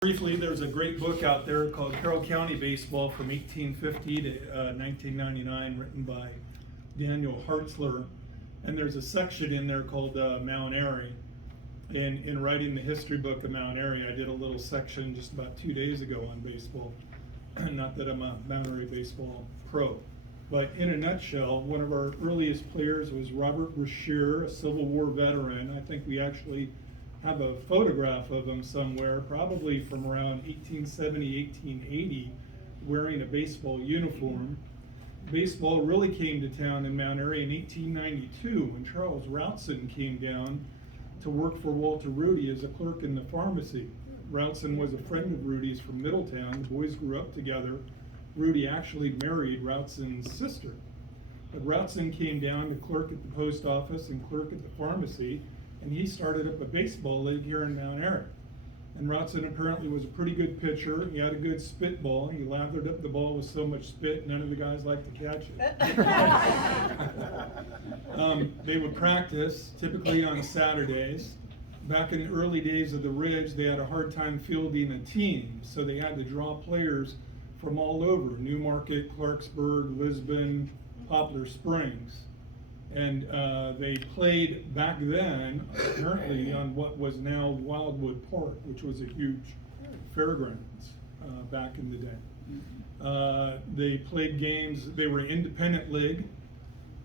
Briefly, there's a great book out there called Carroll County Baseball from 1850 to 1999, written by Daniel Hartzler. And there's a section in there called Mount Airy. And in writing the history book of Mount Airy, I did a little section just about 2 days ago on baseball. Not that I'm a Mount Airy baseball pro. But in a nutshell, one of our earliest players was Robert Brashear, a Civil War veteran. I think we actually have a photograph of him somewhere, probably from around 1870, 1880, wearing a baseball uniform. Baseball really came to town in Mount Airy in 1892 when Charles Routson came down to work for Walter Rudy as a clerk in the pharmacy. Routson was a friend of Rudy's from Middletown. The boys grew up together. Rudy actually married Routson's sister. But Routson came down to clerk at the post office and clerk at the pharmacy, and he started up a baseball league here in Mount Airy. And Routson apparently was a pretty good pitcher. He had a good spitball. He lathered up the ball with so much spit, none of the guys liked to catch it. They would practice, typically on Saturdays. Back in the early days of the Ridge, they had a hard time fielding a team, so they had to draw players from all over, Newmarket, Clarksburg, Lisbon, Poplar Springs. And they played back then, apparently, on what was now Wildwood Park, which was a huge fairgrounds back in the day. They played games, they were independent league.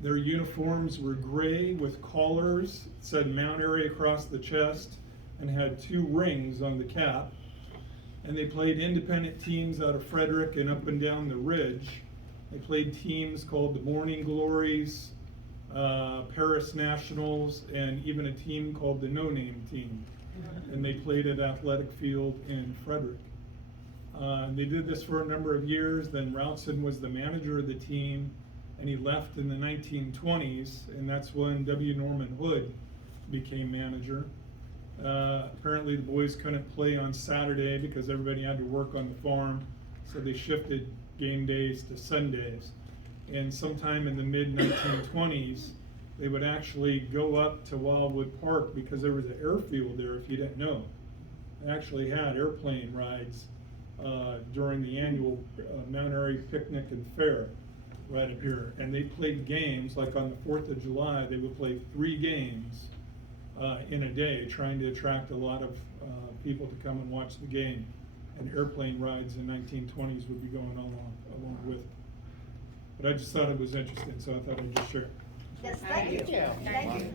Their uniforms were gray with collars, said Mount Airy across the chest, and had 2 rings on the cap. And they played independent teams out of Frederick and up and down the Ridge. They played teams called the Morning Glories, Paris Nationals, and even a team called the No Name Team. And they played at Athletic Field in Frederick. They did this for a number of years. Then Routson was the manager of the team, and he left in the 1920s, and that's when W. Norman Hood became manager. Apparently the boys couldn't play on Saturday because everybody had to work on the farm, so they shifted game days to Sundays. And sometime in the mid-1920s, they would actually go up to Wildwood Park because there was an airfield there, if you didn't know. They actually had airplane rides during the annual Mount Airy Picnic and Fair right up here. And they played games, like on the 4th of July, they would play 3 games in a day, trying to attract a lot of people to come and watch the game. And airplane rides in the 1920s would be going along with it. But I just thought it was interesting, so I thought I'd just share it. Yes, thank you. Thank you.